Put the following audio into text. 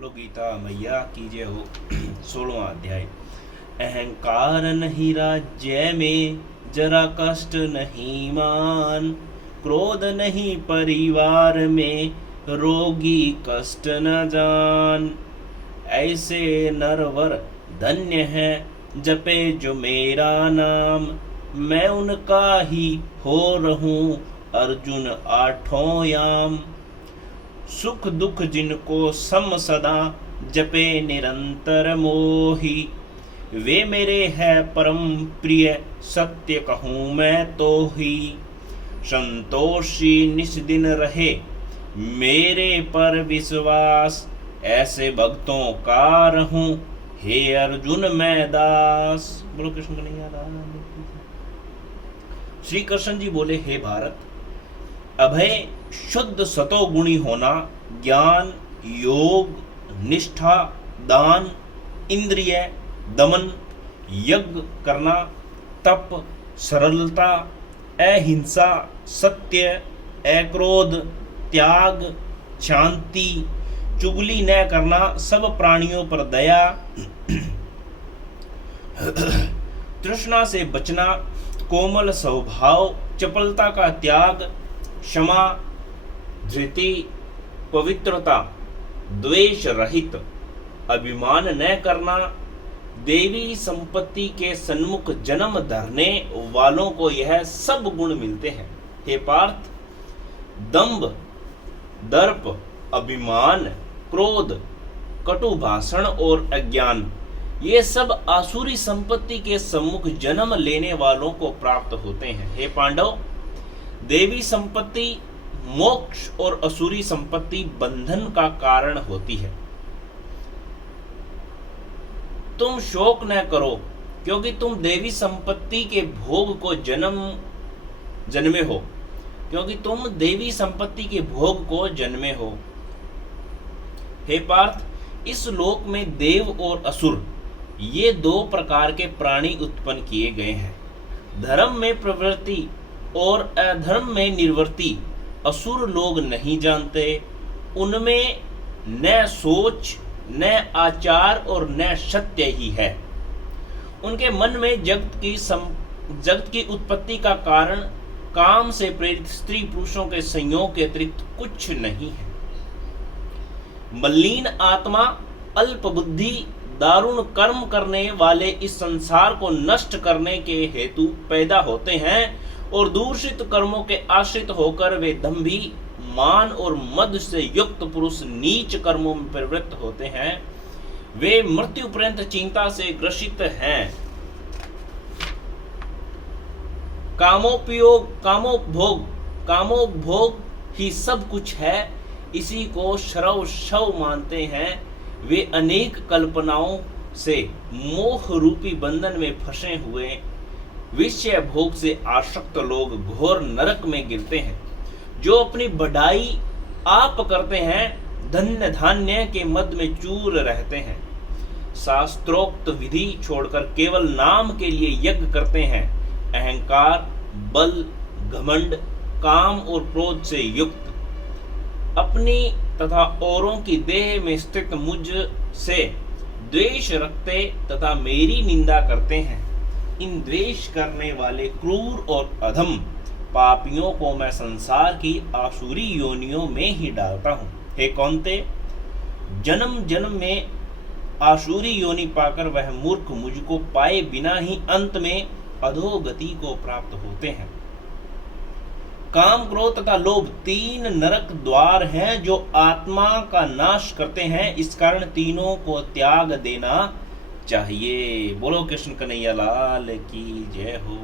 बोलो गीता मैया की जय हो। 16वां अध्याय। अहंकार नहीं राज्य में, जरा कष्ट नहीं मान। क्रोध नहीं परिवार में, रोगी कष्ट न जान। ऐसे नरवर धन्य है, जपे जो मेरा नाम। मैं उनका ही हो रहूं अर्जुन आठों याम। सुख दुख जिनको सम सदा, जपे निरंतर मोही। वे मेरे है परम प्रिय, सत्य कहूँ मैं तो ही। संतोषी निस दिन रहे, मेरे पर विश्वास। ऐसे भक्तों का रहूं, हे अर्जुन मैं दास। बोलो कृष्ण कन्हैया लाल की जय। श्री कृष्ण जी बोले, हे भारत, अभय शुद्ध सतोगुणी होना, ज्ञान, योग, निष्ठा, दान, इंद्रिय दमन, यज्ञ करना, तप, सरलता, अहिंसा, सत्य, अक्रोध, त्याग, शांति, चुगली न करना, सब प्राणियों पर दया, तृष्णा से बचना, कोमल स्वभाव, चपलता का त्याग, क्षमा, धृति, पवित्रता, द्वेष रहित, अभिमान न करना, देवी संपत्ति के सन्मुख जन्म धरने वालों को यह सब गुण मिलते हैं। हे पार्थ, दंभ, दर्प, अभिमान, क्रोध, कटु भाषण और अज्ञान, ये सब आसुरी संपत्ति के सम्मुख जन्म लेने वालों को प्राप्त होते हैं। हे पांडव, देवी संपत्ति मोक्ष और असुरी संपत्ति बंधन का कारण होती है। तुम शोक न करो, क्योंकि तुम देवी संपत्ति के भोग को जन्मे हो, क्योंकि तुम देवी संपत्ति के भोग को जन्मे हो। हे पार्थ, इस लोक में देव और असुर, ये दो प्रकार के प्राणी उत्पन्न किए गए हैं। धर्म में प्रवृत्ति और अधर्म में निवृत्ति असुर लोग नहीं जानते। उनमें न सोच, न आचार और न सत्य ही है। उनके मन में जगत की उत्पत्ति का कारण काम से प्रेरित स्त्री पुरुषों के संयोग के अतिरिक्त कुछ नहीं है। मलिन आत्मा, अल्प बुद्धि, दारुण कर्म करने वाले इस संसार को नष्ट करने के हेतु पैदा होते हैं और दूषित कर्मों के आश्रित होकर वे दंभी, मान और मद से युक्त पुरुष नीच कर्मों में प्रवृत्त होते हैं। वे मृत्यु पर्यंत चिंता से ग्रसित हैं। कामोपभोग ही सब कुछ है, इसी को शरव शव मानते हैं। वे अनेक कल्पनाओं से मोह रूपी बंधन में फंसे हुए विषय भोग से आसक्त लोग घोर नरक में गिरते हैं। जो अपनी बढ़ाई आप करते हैं, धन्य धान्य के मद में चूर रहते हैं। शास्त्रोक्त विधि छोड़कर केवल नाम के लिए यज्ञ करते हैं। अहंकार, बल, घमंड, काम और क्रोध से युक्त, अपनी तथा औरों की देह में स्थित मुझ से द्वेष रखते तथा मेरी निंदा करते हैं। इन द्वेष करने वाले क्रूर और अधम पापियों को मैं संसार की आसुरी योनियों में ही डालता हूँ। हे कौन्ते, जन्म जन्म में आसुरी योनि पाकर वह मूर्ख मुझको पाए बिना ही अंत में अधोगति को प्राप्त होते हैं। काम, क्रोध तथा लोभ तीन नरक द्वार हैं जो आत्मा का नाश करते हैं। इस कारण तीनों को त्याग देना चाहिए। बोलो कृष्ण कन्हैया लाल की जय हो।